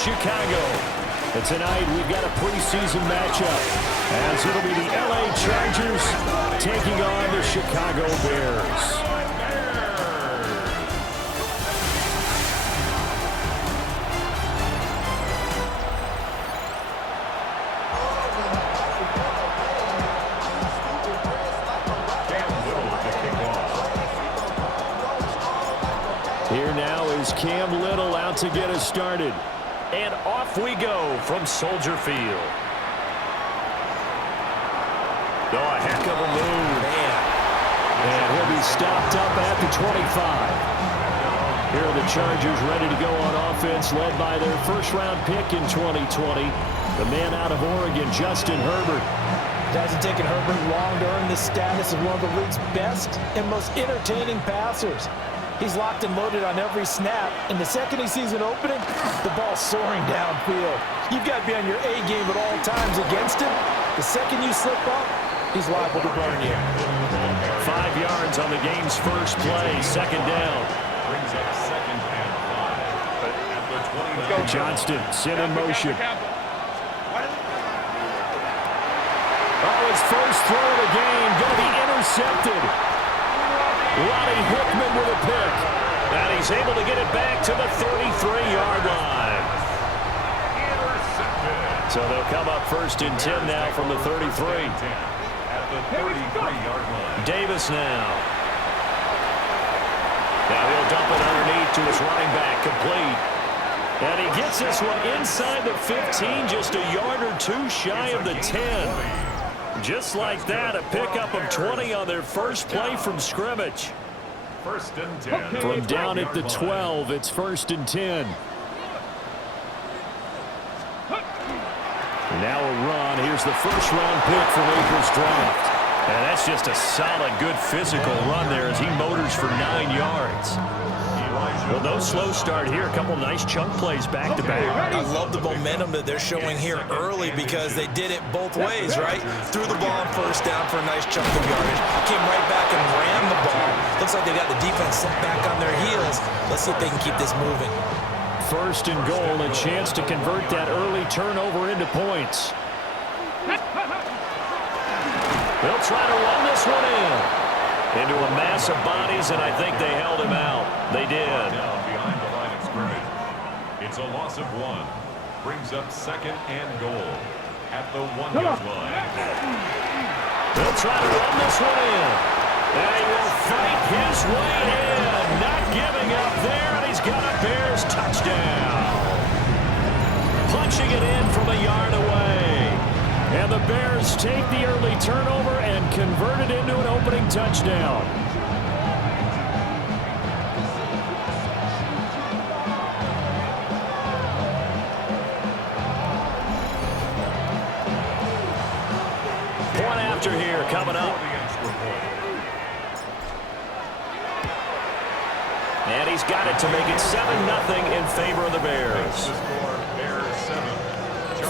Chicago. And tonight we've got a preseason matchup as it'll be the LA Chargers taking on the Chicago Bears. Here now is Cam Little out to get us started. And off we go from Soldier Field. Oh, a heck of a move. Man. And he'll be stopped up at the 25. Here are the Chargers ready to go on offense, led by their first-round pick in 2020, the man out of Oregon, Justin Herbert. It hasn't taken Herbert long to earn the status of one of the league's best and most entertaining passers. He's locked and loaded on every snap, and the second he sees an opening, the ball's soaring downfield. You've got to be on your A game at all times against him. The second you slip up, he's liable to burn you. 5 yards on the game's first play, second down. Brings up second and 5. But at the 29. Johnston sent in motion. Oh, his first throw of the game going to be intercepted. Ronnie Hickman with a pick. And he's able to get it back to the 33-yard line. So they'll come up first and 10 now from the 33. At the 33-yard line. Davis now. Now he'll dump it underneath to his running back, complete. And he gets this one inside the 15, just a yard or two shy of the 10. Just like that, a pickup of 20 on their first play from scrimmage. First and 10. From down at the 12, it's first and 10. Now a run. Here's the first-round pick from April's draft. And that's just a solid, good physical run there as he motors for 9 yards. Well, no slow start here. A couple nice chunk plays back-to-back. I love the momentum that they're showing here early because they did it both ways, right? Threw the ball on first down for a nice chunk of yardage. Came right back and ran the ball. Looks like they got the defense set back on their heels. Let's see if they can keep this moving. First and goal, a chance to convert that early turnover into points. They'll try to run this one in. Into a mass of bodies, and I think they held him out. They did. Down behind the line of scrimmage. It's a loss of 1. Brings up second and goal at the 1-yard line. They'll try to run this one in. And he will fight his way in. Not giving up there, and he's got a Bears touchdown. Punching it in from a yard away. And the Bears take the early turnover and convert it into an opening touchdown. Point after here coming up. And he's got it to make it 7-0 in favor of the Bears.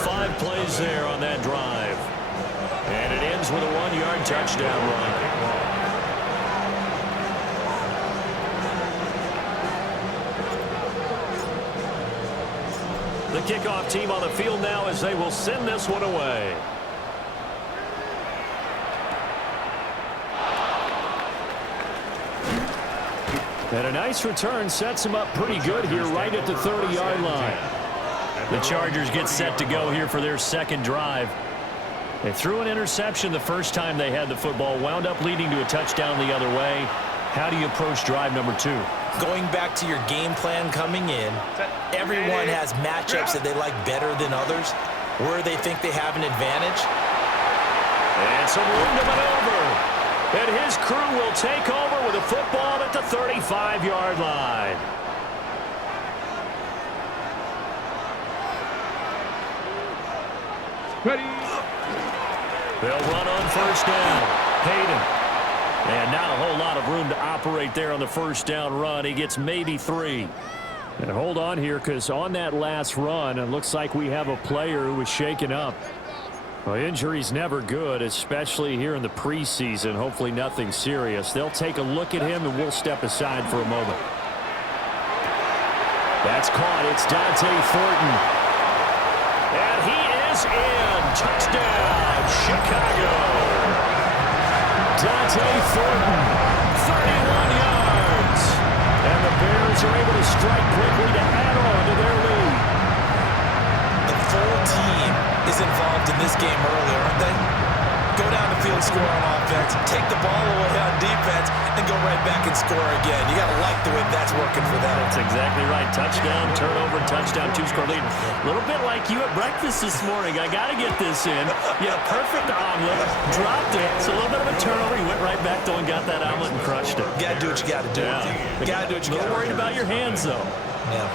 5 plays there on that drive. And it ends with a 1-yard touchdown run. The kickoff team on the field now as they will send this one away. And a nice return sets him up pretty good here right at the 30-yard line. The Chargers get set to go here for their second drive. They threw an interception the first time they had the football, wound up leading to a touchdown the other way. How do you approach drive number 2? Going back to your game plan coming in, everyone has matchups that they like better than others, where they think they have an advantage. And some room to maneuver. And his crew will take over with a football at the 35-yard line. Ready. They'll run on first down. Hayden. And not a whole lot of room to operate there on the first down run. He gets maybe 3. And hold on here, because on that last run, it looks like we have a player who was shaken up. Well, injury's never good, especially here in the preseason. Hopefully nothing serious. They'll take a look at him, and we'll step aside for a moment. That's caught. It's Dante Thornton. And he is in. Touchdown, Chicago. Dante Thornton, 31 yards. And the Bears are able to strike quickly to add on to their lead. The full team is involved in this game early, aren't they? Go down the field, score on offense, take the ball away on defense, and go right back and score again. You got to like the way that's working for them. That's exactly right. Touchdown, turnover, touchdown, two-score lead. A little bit like you at breakfast this morning. I got to get this in. Yeah, perfect omelet. Dropped it. It's a little bit of a turnover. He went right back though and got that omelet and crushed it. You got to do what you got to do. Yeah. You got to do what you got to do. A little worried about your hands, though. Yeah.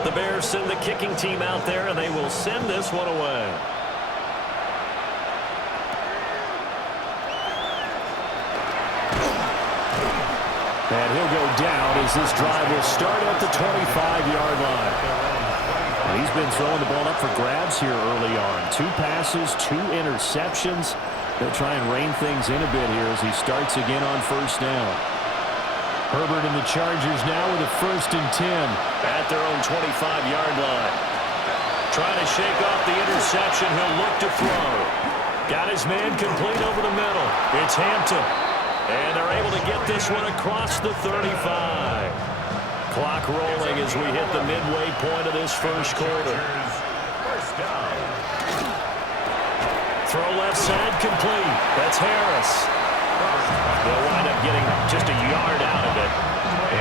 The Bears send the kicking team out there, and they will send this one away. And he'll go down as this drive will start at the 25-yard line. And he's been throwing the ball up for grabs here early on. 2 passes, 2 interceptions. They'll try and rein things in a bit here as he starts again on first down. Herbert and the Chargers now with a 1st and 10 at their own 25-yard line. Trying to shake off the interception. He'll look to throw. Got his man complete over the middle. It's Hampton. And they're able to get this one across the 35. Clock rolling as we hit the midway point of this first quarter. Throw left side complete. That's Harris. They'll wind up getting just a yard out of it.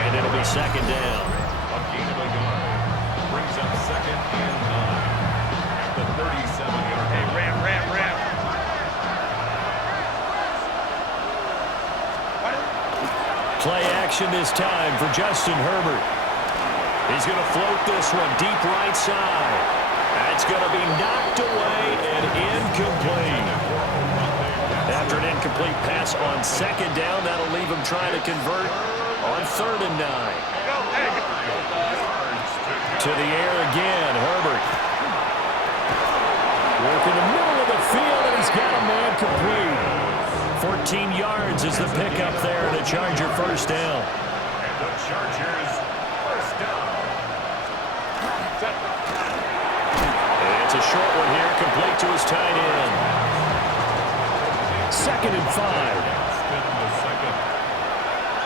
And it'll be 2nd down. A gain of a yard. Brings up 2nd and 9. At the 37-yard line. Hey, ram. Play action this time for Justin Herbert. He's going to float this one deep right side. That's going to be knocked away and incomplete. After an incomplete pass on 2nd down, that'll leave him trying to convert on 3rd and 9. To the air again, Herbert. Working the middle of the field, and he's got a man complete. 14 yards is the pickup there, and a Charger 1st down. And the Chargers 1st down. It's a short one here, complete to his tight end. 2nd and 5. Spin the second.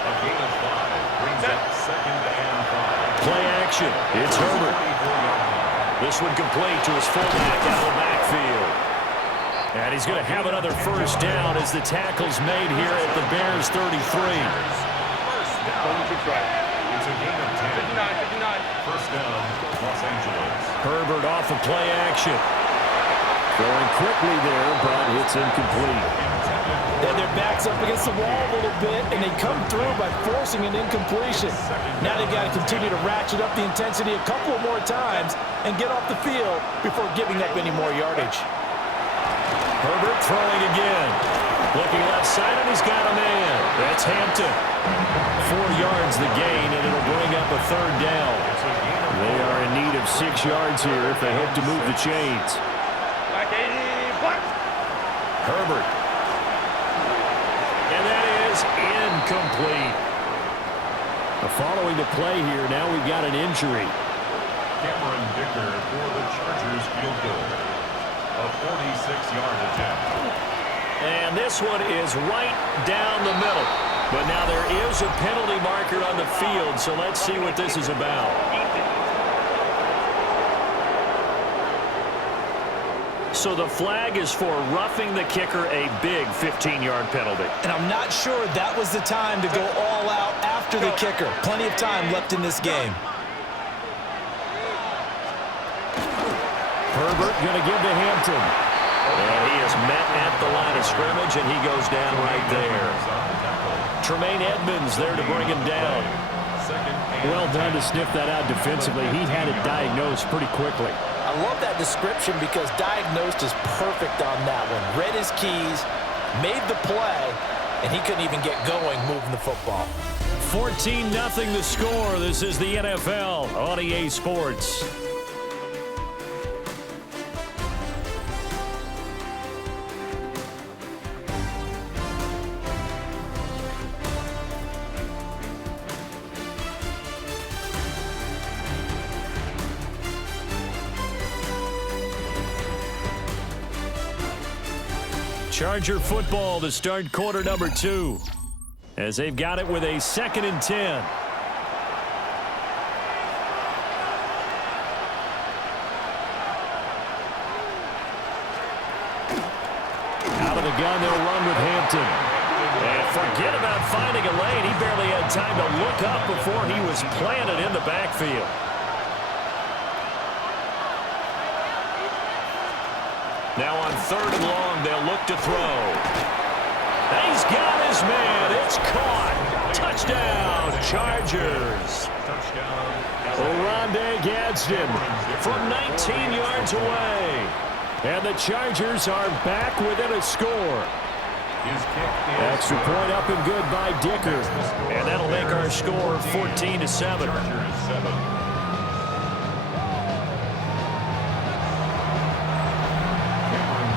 A gain of 5 brings up 2nd and 5. Play action. It's Herbert. This one complete to his fullback out of the backfield. And he's going to have another 1st down as the tackle's made here at the Bears 33. 1st down. It's a gain of 10. 1st down, Los Angeles. Herbert off of play action. Going quickly there, but it's incomplete. And their back's up against the wall a little bit, and they come through by forcing an incompletion. Now they've got to continue to ratchet up the intensity a couple more times and get off the field before giving up any more yardage. Herbert throwing again. Looking left side, and he's got a man. That's Hampton. 4 yards the gain, and it'll bring up a 3rd down. They are in need of 6 yards here if they hope to move the chains. Herbert. And that is incomplete. Following the play here, now we've got an injury. Cameron Dicker for the Chargers field goal. A 46-yard attempt. And this one is right down the middle. But now there is a penalty marker on the field, so let's see what this is about. So the flag is for roughing the kicker, a big 15-yard penalty. And I'm not sure that was the time to go all out after the kicker. Plenty of time left in this game. Herbert going to give to Hampton. And he is met at the line of scrimmage, and he goes down right there. Tremaine Edmonds there to bring him down. Well done to sniff that out defensively. He had it diagnosed pretty quickly. I love that description because diagnosed is perfect on that one. Read his keys, made the play, and he couldn't even get going moving the football. 14-0 the score. This is the NFL on EA Sports. Charger football to start quarter number 2. As they've got it with a 2nd and 10. Out of the gun, they'll run with Hampton. And forget about finding a lane. He barely had time to look up before he was planted in the backfield. Now on 3rd and long, they'll look to throw. He's got his man. It's caught. Touchdown, Chargers. Rondé Gadsden from 19 yards away. And the Chargers are back within a score. Extra point up and good by Dicker. And that'll make our score 14-7.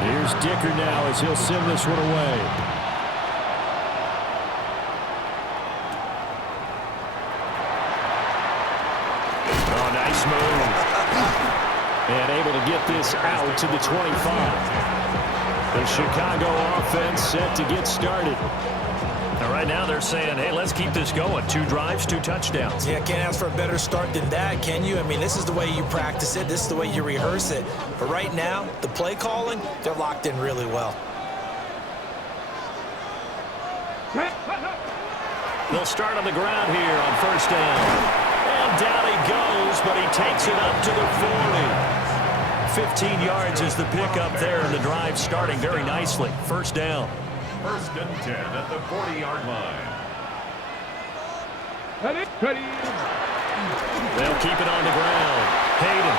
Here's Dicker now as he'll send this one away. Oh, nice move. And able to get this out to the 25. The Chicago offense set to get started. Now, right now they're saying, hey, let's keep this going. 2 drives, 2 touchdowns. Yeah, can't ask for a better start than that, can you? I mean, this is the way you practice it. This is the way you rehearse it. But right now, the play calling, they're locked in really well. They'll start on the ground here on 1st down. And down he goes, but he takes it up to the 40. 15 yards is the pickup there, and the drive starting very nicely. 1st down. 1st and 10 at the 40-yard line. They'll keep it on the ground. Hayden.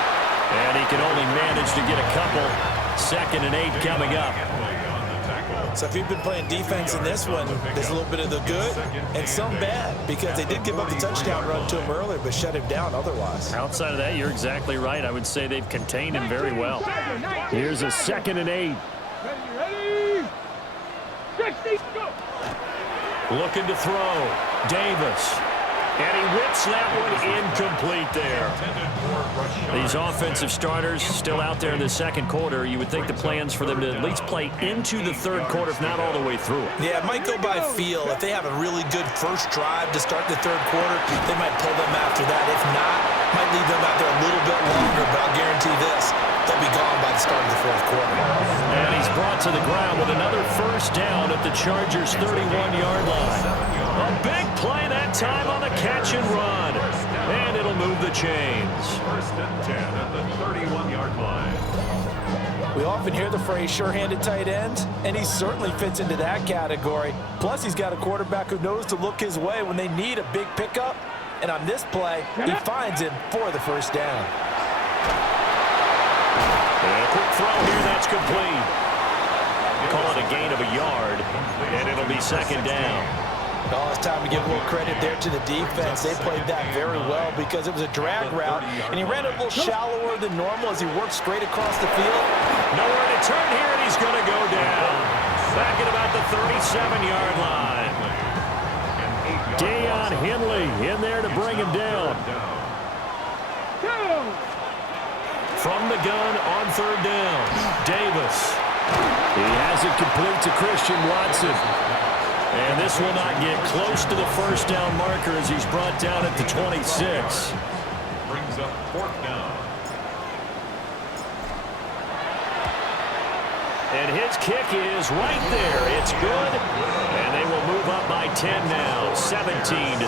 And he can only manage to get a couple. 2nd and 8 coming up. So if you've been playing defense in this one, there's a little bit of the good and some bad, because they did give up the touchdown run to him earlier, but shut him down otherwise. Outside of that, you're exactly right. I would say they've contained him very well. Here's a 2nd and 8. Looking to throw. Davis. And he whips that one incomplete there. These offensive starters still out there in the 2nd quarter. You would think the plans for them to at least play into the 3rd quarter, if not all the way through it. Yeah, it might go by feel. If they have a really good first drive to start the 3rd quarter, they might pull them after that. If not, might leave them out there a little bit longer, but I'll guarantee this, they'll be gone by the start of the 4th quarter. And he's brought to the ground with another 1st down at the Chargers' 31-yard line. A big play that time on the catch and run. And it'll move the chains. 1st and 10 at the 31-yard line. We often hear the phrase sure-handed tight end, and he certainly fits into that category. Plus, he's got a quarterback who knows to look his way when they need a big pickup. And on this play, he finds him for the 1st down. And a quick throw here, that's complete. Call it a gain of a yard, and it'll be 2nd down. Oh, it's time to give a little credit there to the defense. They played that very well because it was a drag route, and he ran it a little shallower than normal as he worked straight across the field. Nowhere to turn here, and he's going to go down. Back at about the 37-yard line. Deion Henley in there to bring him down. From the gun on 3rd down, Davis. He has it complete to Christian Watson. And this will not get close to the 1st down marker as he's brought down at the 26. Brings up 4th down. And his kick is right there. It's good. And they will move up by 10 now, 17-7.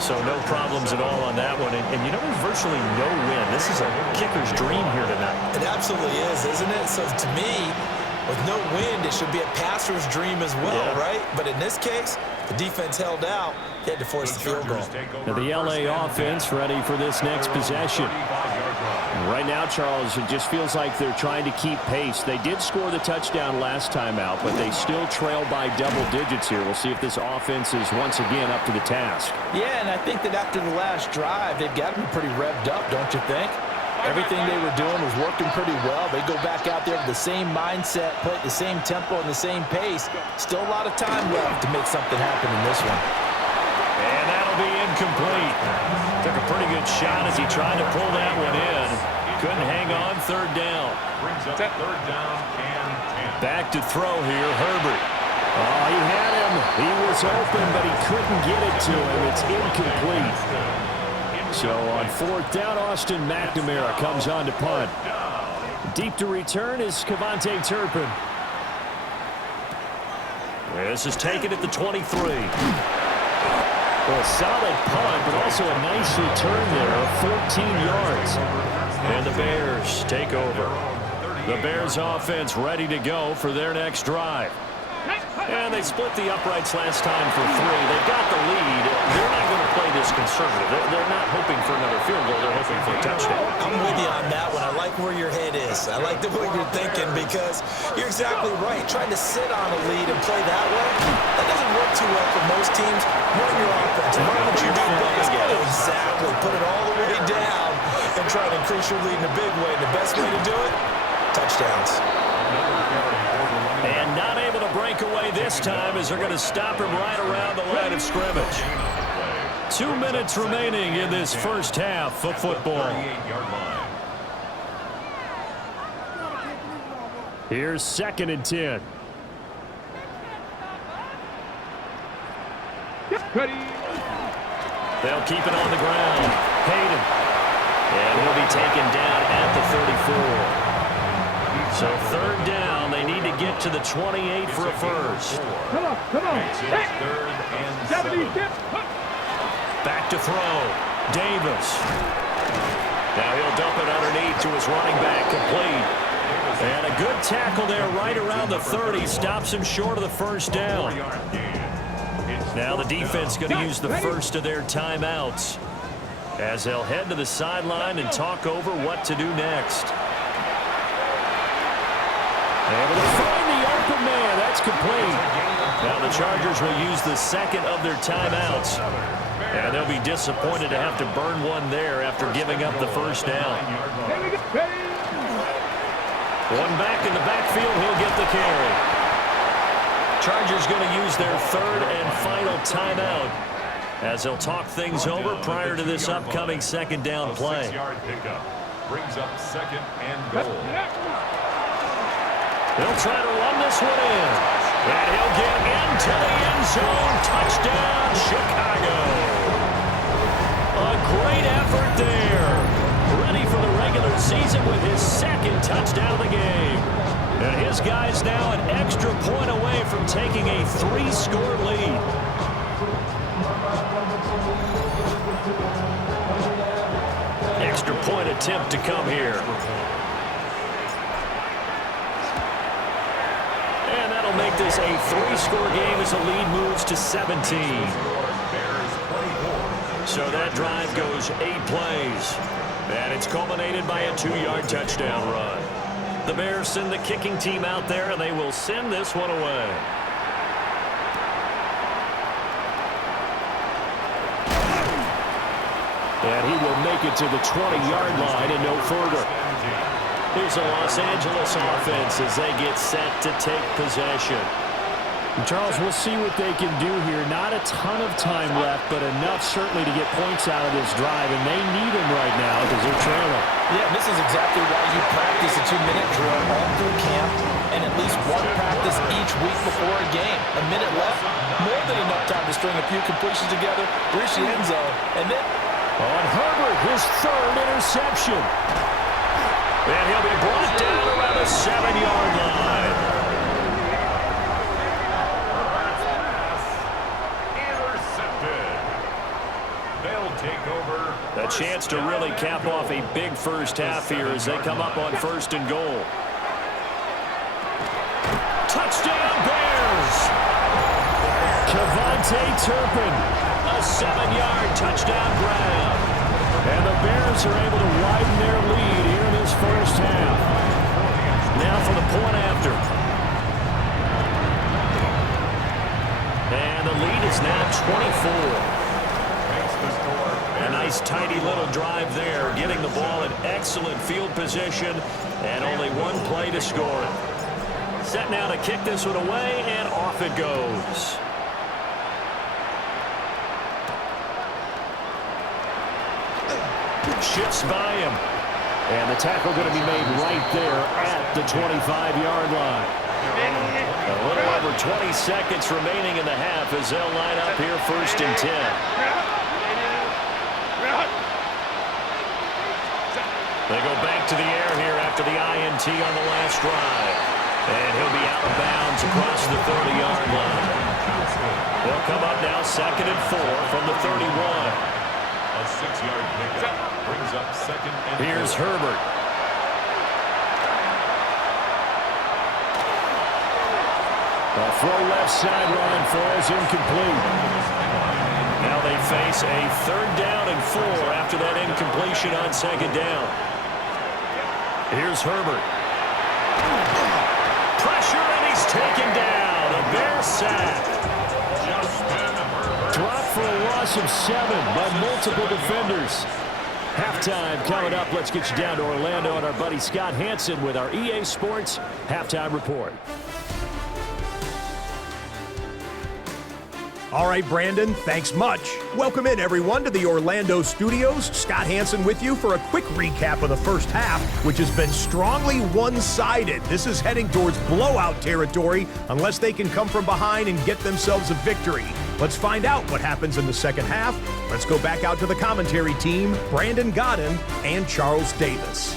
So no problems at all on that one. And you know, there's virtually no win. This is a kicker's dream here tonight. It absolutely is, isn't it? So to me, with no wind, it should be a passer's dream as well, right? But in this case, the defense held out. They had to force the field goal. Now the LA offense ready for this next possession. And right now, Charles, it just feels like they're trying to keep pace. They did score the touchdown last time out, but they still trail by double digits here. We'll see if this offense is once again up to the task. Yeah, and I think that after the last drive, they've got to be pretty revved up, don't you think? Everything they were doing was working pretty well. They go back out there with the same mindset, play at the same tempo and the same pace. Still a lot of time left to make something happen in this one. And that'll be incomplete. Took a pretty good shot as he tried to pull that one in. Couldn't hang on. Third down. Brings up third down and 10. Back to throw here, Herbert. Oh, he had him. He was open, but he couldn't get it to him. It's incomplete. So on fourth down, Austin McNamara comes on to punt. Deep to return is Cavante Turpin. This is taken at the 23. Well, a solid punt, but also a nice return there of 14 yards. And the Bears take over. The Bears offense ready to go for their next drive. And they split the uprights last time for 3. They've got the lead. They're not going to play this conservative. They're not hoping for another field goal. They're hoping for a touchdown. I'm with you on that one. I like where your head is. I like the way you're thinking because you're exactly right. Trying to sit on a lead and play that way, that doesn't work too well for most teams. Run your offense. Run what you do best. Exactly. Put it all the way down and try to increase your lead in a big way. And the best way to do it, touchdowns. And not able to break away this time as they're going to stop him right around the line of scrimmage. 2 minutes remaining in this first half of football. Here's 2nd and 10. They'll keep it on the ground. Hayden. And he'll be taken down at the 34. So third down, they need to get to the 28 for a first. Come on. Hey. Third and 7. Back to throw. Davis. Now he'll dump it underneath to his running back, complete. And a good tackle there right around the 30. Stops him short of the first down. Now the defense going to use the first of their timeouts as they'll head to the sideline and talk over what to do next. Able to find the open man. That's complete. Now the Chargers will use the second of their timeouts. And they'll be disappointed to have to burn one there after giving up the first down. One back in the backfield. He'll get the carry. Chargers going to use their third and final timeout as they'll talk things over prior to this upcoming second down play. 6-yard pickup brings up 2nd and goal. They'll try to run this one in. And he'll get into the end zone. Touchdown, Chicago. A great effort there. Ready for the regular season with his 2nd touchdown of the game. And his guys now an extra point away from taking a 3-score lead. Extra point attempt to come here. Make this a 3-score game as the lead moves to 17. So that drive goes 8 plays. And it's culminated by a 2-yard touchdown run. The Bears send the kicking team out there, and they will send this one away. And he will make it to the 20-yard line and no further. Here's the Los Angeles offense as they get set to take possession. And Charles, we'll see what they can do here. Not a ton of time left, but enough certainly to get points out of this drive, and they need them right now because they're trailing. Yeah, this is exactly why you practice a 2-minute drill all through camp and at least one practice each week before a game. A minute left, more than enough time to string a few completions together, reach the end zone, and then on Herbert, his 3rd interception. And he'll be brought down around the 7-yard line. Intercepted. They'll take over. A chance to really cap off a big first half here as they come up on 1st and goal. Touchdown Bears! Cavante Turpin, a 7-yard touchdown grab. And the Bears are able to widen their lead here in this first half. Now for the point after. And the lead is now 24. A nice tidy little drive there, getting the ball in excellent field position and only one play to score it. Set now to kick this one away, and off it goes. Shifts by him. And the tackle going to be made right there at the 25-yard line. A little over 20 seconds remaining in the half as they'll line up here 1st and 10. They go back to the air here after the INT on the last drive. And he'll be out of bounds across the 30-yard line. They'll come up now 2nd and 4 from the 31. A 6-yard pickup brings up 2nd and 4. Here's Herbert. A throw left sideline falls incomplete. Now they face a 3rd down and 4 after that incompletion on 2nd down. Here's Herbert. Pressure, and he's taken down. A Bear sack. Dropped for a loss of 7 by multiple defenders. Halftime coming up. Let's get you down to Orlando and our buddy Scott Hansen with our EA Sports Halftime Report. All right, Brandon, thanks much. Welcome in, everyone, to the Orlando studios. Scott Hansen with you for a quick recap of the first half, which has been strongly one-sided. This is heading towards blowout territory unless they can come from behind and get themselves a victory. Let's find out what happens in the second half. Let's go back out to the commentary team, Brandon Godden and Charles Davis.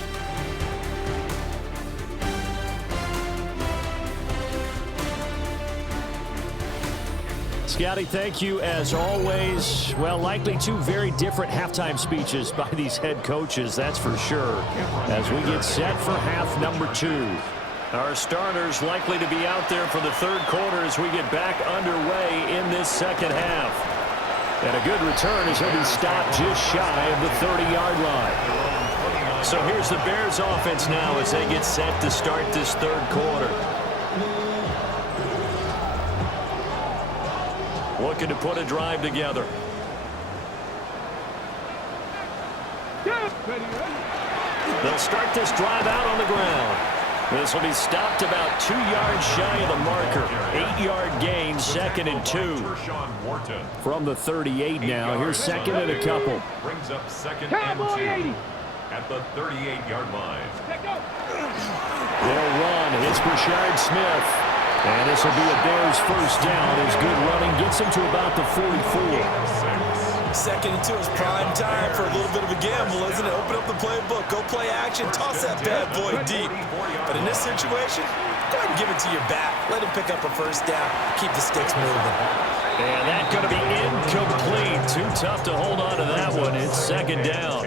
Scotty, thank you as always. Well, likely 2 very different halftime speeches by these head coaches, that's for sure, as we get set for half number 2. Our starters likely to be out there for the 3rd quarter as we get back underway in this second half. And a good return as he'll be stopped just shy of the 30-yard line. So here's the Bears offense now as they get set to start this 3rd quarter. Looking to put a drive together. They'll start this drive out on the ground. This will be stopped about 2 yards shy of the marker. 8-yard gain, 2nd and 2. From the 38 now. Here's 2nd and a couple. Brings up 2nd and 2 at the 38-yard line. They'll run. It's Brashard Smith. And this will be a Bears first down as good running gets him to about the 44. 2nd and 2 is prime time for a little bit of a gamble, isn't it? Open up the playbook, go play action, toss that bad boy deep. But in this situation, go ahead and give it to your back. Let him pick up a first down, keep the sticks moving. And that's going to be incomplete. Too tough to hold on to that one. It's 2nd down.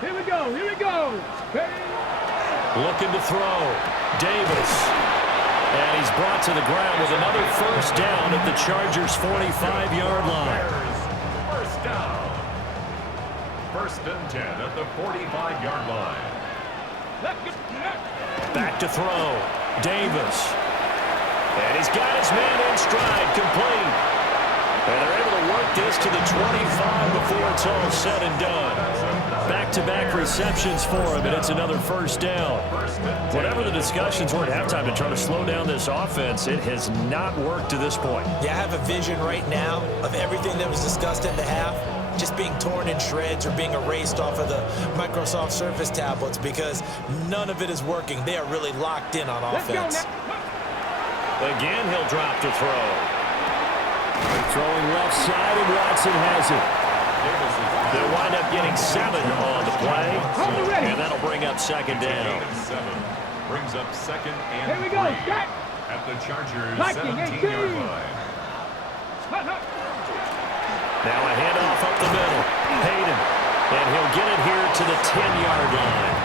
Here we go, here we go. Looking to throw. Davis. And he's brought to the ground with another first down at the Chargers' 45-yard line. First down. 1st and 10 at the 45-yard line. Back to throw. Davis. And he's got his man in stride, complete. And they're able to work this to the 25 before it's all said and done. Back-to-back receptions for him, and it's another first down. Whatever the discussions were at halftime to try to slow down this offense, it has not worked to this point. Yeah, I have a vision right now of everything that was discussed in the half just being torn in shreds or being erased off of the Microsoft Surface tablets because none of it is working. They are really locked in on offense. Again, he'll drop to throw. Throwing left side, and Watson has it. They'll wind up getting 7 on the play, and that'll bring up 2nd down. 7 brings up 2nd and 3 Here we go, Scott. at the Chargers' Lightning, 17-yard 18. line. Now a handoff up the middle. Hayden, and he'll get it here to the 10-yard line.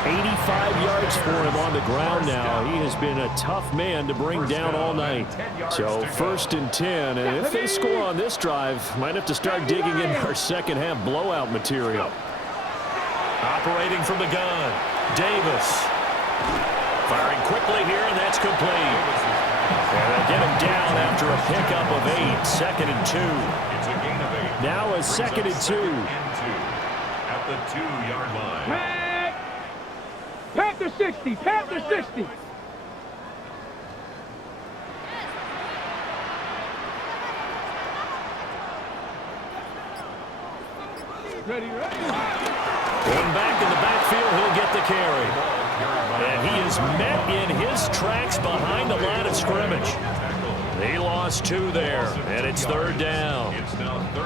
85 yards for him on the ground now. He has been a tough man to bring down all night. So 1st and 10, and if they score on this drive, might have to start digging in our second half blowout material. Operating from the gun, Davis. Firing quickly here, and that's complete. And they'll get him down after a pickup of 8, 2nd and 2. It's a gain of 8. Now a 2nd and 2. At the 2-yard line. Panther 60, Panther 60. Ready. Going back in the backfield, he'll get the carry. And he is met in his tracks behind the line of scrimmage. He lost 2 there, and it's 3rd down.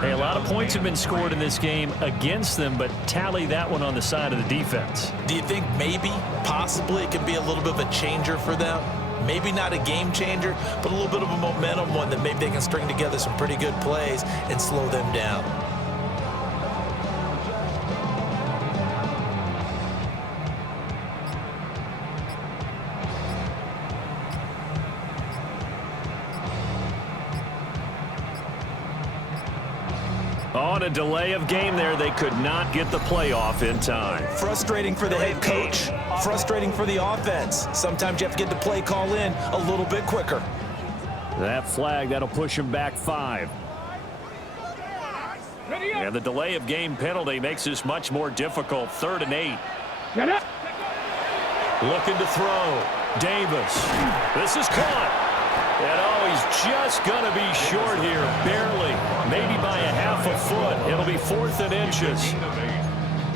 Hey, a lot of points have been scored in this game against them, but tally that one on the side of the defense. Do you think maybe, possibly, it can be a little bit of a changer for them? Maybe not a game changer, but a little bit of a momentum one that maybe they can string together some pretty good plays and slow them down. On a delay of game there, they could not get the playoff in time. Frustrating for the head coach, frustrating for the offense. Sometimes you have to get the play call in a little bit quicker. That flag, that'll push him back 5. And the delay of game penalty makes this much more difficult. 3rd and 8. Get up. Looking to throw. Davis. This is caught. And he's just going to be short here, barely, maybe by a half a foot. It'll be 4th and inches.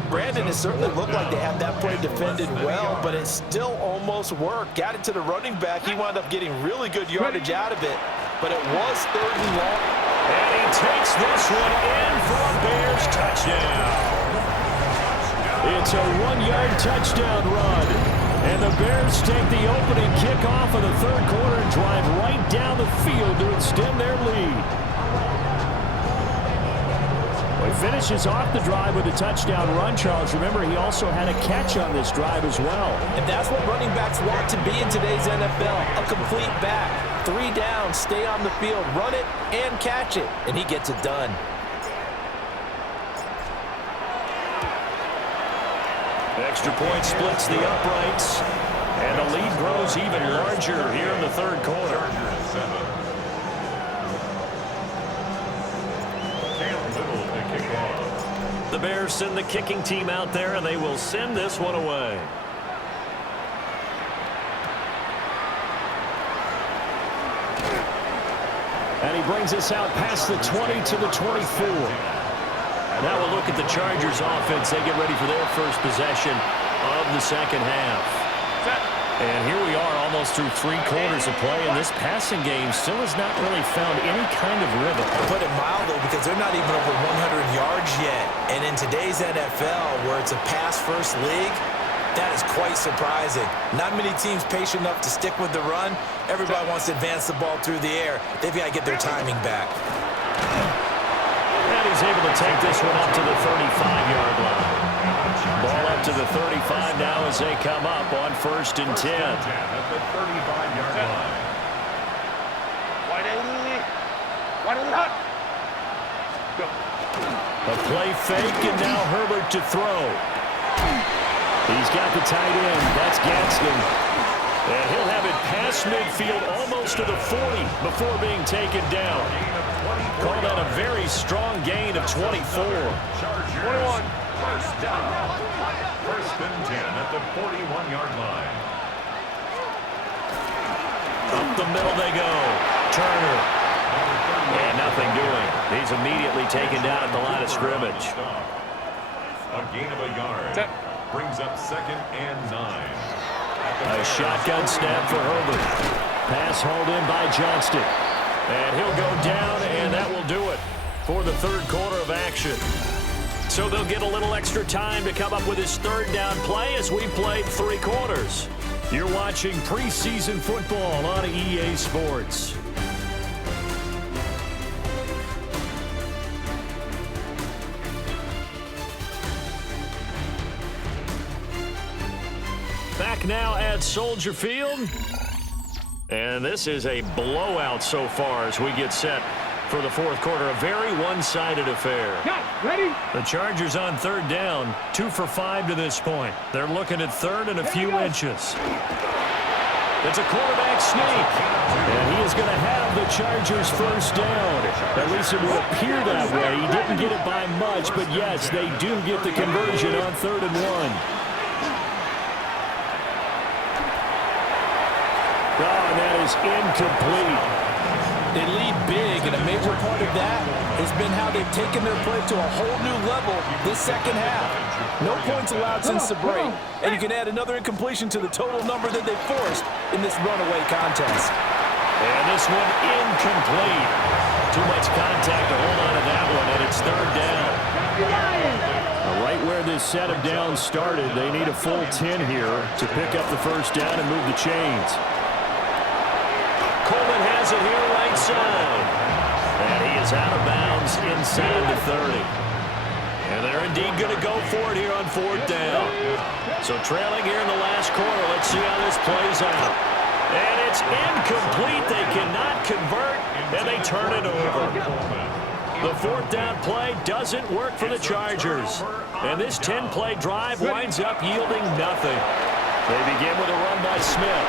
Brandon, it certainly looked like they had that play defended well, but it still almost worked. Got it to the running back. He wound up getting really good yardage out of it, but it was 3rd and long. And he takes this one in for a Bears touchdown. It's a 1-yard touchdown run. And the Bears take the opening kickoff of the 3rd quarter and drive right down the field to extend their lead. Well, he finishes off the drive with a touchdown run, Charles. Remember, he also had a catch on this drive as well. And that's what running backs want to be in today's NFL, a complete back. 3 down, stay on the field, run it, and catch it. And he gets it done. Extra point splits the uprights, and the lead grows even larger here in the 3rd quarter. The Bears send the kicking team out there, and they will send this one away. And he brings us out past the 20 to the 24. Now we'll look at the Chargers offense. They get ready for their first possession of the 2nd half. And here we are almost through 3 quarters of play, and this passing game still has not really found any kind of rhythm. Put it mildly, because they're not even over 100 yards yet. And in today's NFL, where it's a pass-first league, that is quite surprising. Not many teams patient enough to stick with the run. Everybody wants to advance the ball through the air. They've got to get their timing back. And he's able to take this one up to the 35-yard line. Ball up to the 35 now as they come up on 1st and 10. At the 35-yard line. A play fake, and now Herbert to throw. He's got the tight end. That's Gadsden. And he'll have it past midfield almost to the 40 before being taken down. Call that a very strong gain of 24. 21. First down. 1st and 10 at the 41-yard line. Up the middle they go. Turner. And nothing doing. He's immediately taken down at the line of scrimmage. A gain of a yard. Brings up 2nd and 9. A shotgun snap for Herbert. Pass hauled in by Johnston. And he'll go down, and that will do it for the 3rd quarter of action. So they'll get a little extra time to come up with his 3rd down play as we played 3 quarters. You're watching preseason football on EA Sports. Back now at Soldier Field. And this is a blowout so far as we get set for the 4th quarter. A very one-sided affair. Ready? The Chargers on 3rd down, 2 for 5 to this point. They're looking at 3rd and a few inches. It's a quarterback sneak. And he is going to have the Chargers 1st down. At least it would appear that way. He didn't get it by much, but yes, they do get the conversion on 3rd and 1. Oh, that is incomplete. They lead big, and a major part of that has been how they've taken their play to a whole new level this second half. No points allowed since the break, and you can add another incompletion to the total number that they forced in this runaway contest. And this one incomplete. Too much contact to hold on to that one, and it's third down. Right where this set of downs started, they need a full 10 here to pick up the first down and move the chains. Coleman has it here right side. And he is out of bounds inside the 30. And they're indeed going to go for it here on fourth down. So trailing here in the last quarter. Let's see how this plays out. And it's incomplete. They cannot convert, and they turn it over. The fourth down play doesn't work for the Chargers. And this 10-play drive winds up yielding nothing. They begin with a run by Smith.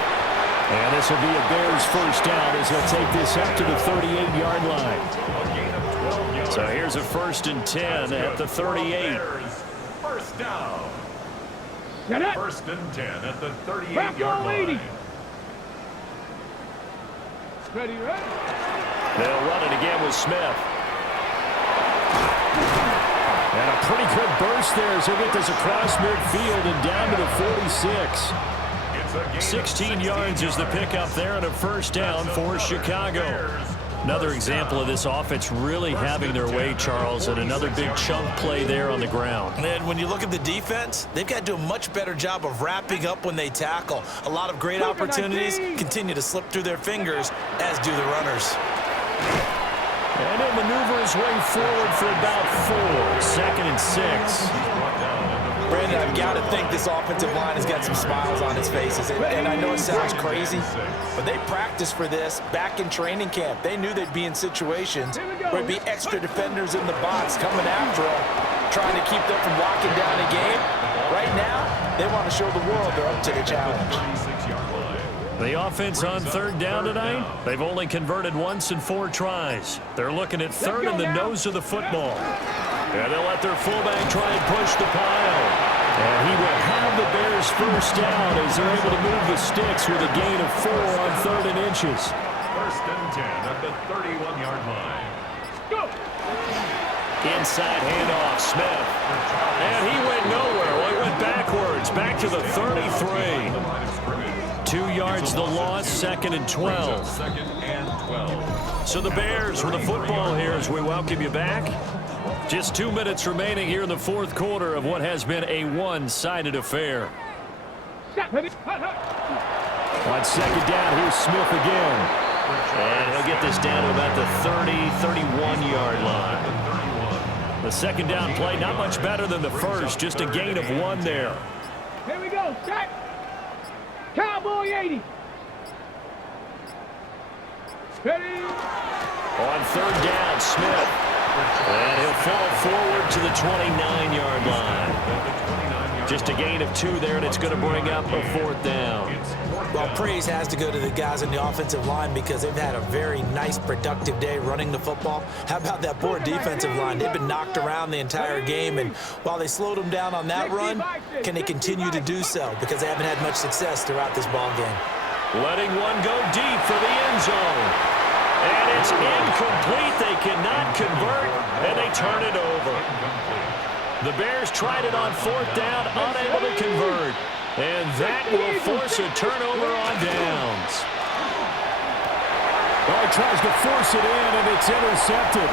And this will be a Bears first down as they'll take this up to the 38-yard line. So here's a 1st and 10 at the 38. First down. Get it. 1st and 10 at the 38-yard line. Ready, ready. They'll run it again with Smith. And a pretty good burst there as he'll get this across midfield and down to the 46. 16 yards is the pickup there and a first down for Chicago. Another example of this offense really having their way, Charles, and another big chunk play there on the ground. And when you look at the defense, they've got to do a much better job of wrapping up when they tackle. A lot of great opportunities continue to slip through their fingers, as do the runners. And he'll maneuver his way forward for about 4. 2nd and 6. Brandon, I've got to think this offensive line has got some smiles on its faces. And I know it sounds crazy, but they practiced for this back in training camp. They knew they'd be in situations where there'd be extra defenders in the box coming after them, trying to keep them from locking down a game. Right now, they want to show the world they're up to the challenge. The offense on third down tonight, they've only converted once in 4 tries. They're looking at third in the nose of the football. And they'll let their fullback try and push the pile. And he will have the Bears first down as they're able to move the sticks with a gain of 4 on 3rd and inches. 1st and 10 at the 31-yard line. Go. Inside handoff, Smith. And he went nowhere. Well, he went backwards, back to the 33. 2 yards the loss, 2nd and 12. 2nd and 12. So the Bears with the football here as we welcome you back. Just 2 minutes remaining here in the 4th quarter of what has been a one-sided affair. On second down, here's Smith again. And he'll get this down to about the 31-yard line. The second down play, not much better than the first, just a gain of 1 there. Here we go. Set. Cowboy 80. Ready. On third down, Smith. And he'll fall forward to the 29-yard line. Just a gain of 2 there, and it's going to bring up a 4th down. Well, praise has to go to the guys in the offensive line because they've had a very nice, productive day running the football. How about that poor defensive line? They've been knocked around the entire game, and while they slowed them down on that run, can they continue to do so? Because they haven't had much success throughout this ball game. Letting one go deep for the end zone. And it's incomplete. They cannot convert, and they turn it over. The Bears tried it on 4th down, unable to convert. And that will force a turnover on downs. Oh, he tries to force it in, and it's intercepted.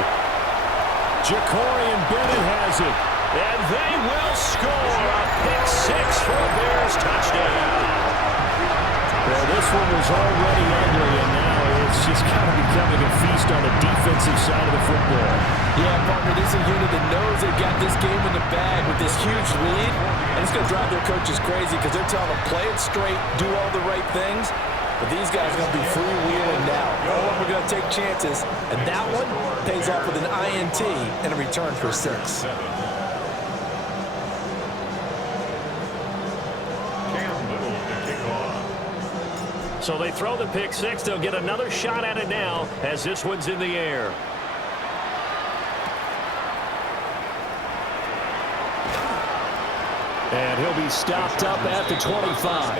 Jacorian Bennett has it. And they will score a pick-6 for a Bears touchdown. Well, this one was already ugly, and now it's just kind of becoming a feast on the defensive side of the football. Yeah, partner, this is a unit that knows they've got this game in the bag with this huge lead, and it's going to drive their coaches crazy because they're telling them play it straight, do all the right things, but these guys are going to be freewheeling now. No one we're going to take chances, and that one pays off with an INT and a return for 6. So they throw the pick-6. They'll get another shot at it now as this one's in the air. And he'll be stopped up at the 25.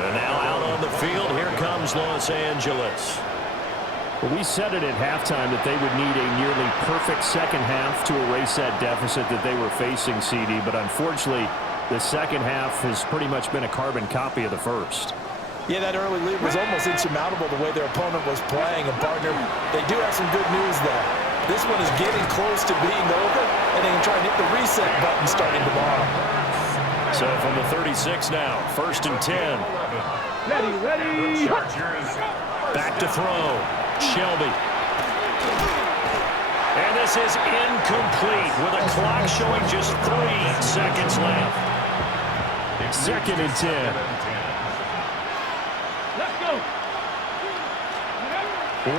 And now out on the field, here comes Los Angeles. Well, we said it at halftime that they would need a nearly perfect second half to erase that deficit that they were facing, CD. But unfortunately, the second half has pretty much been a carbon copy of the first. Yeah, that early lead was almost insurmountable the way their opponent was playing. And, partner, they do have some good news, though. This one is getting close to being over, and they can try and hit the reset button starting tomorrow. So from the 36 now, 1st and 10. Ready. Back to throw. Shelby. And this is incomplete with a clock showing just 3 seconds left. 2nd and 10. Let's go.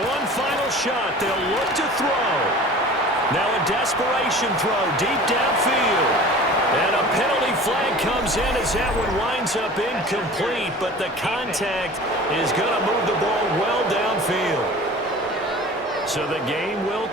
One final shot. They'll look to throw. Now a desperation throw deep downfield. And a penalty flag comes in as that one winds up incomplete, but the contact is going to move the ball well downfield. So the game will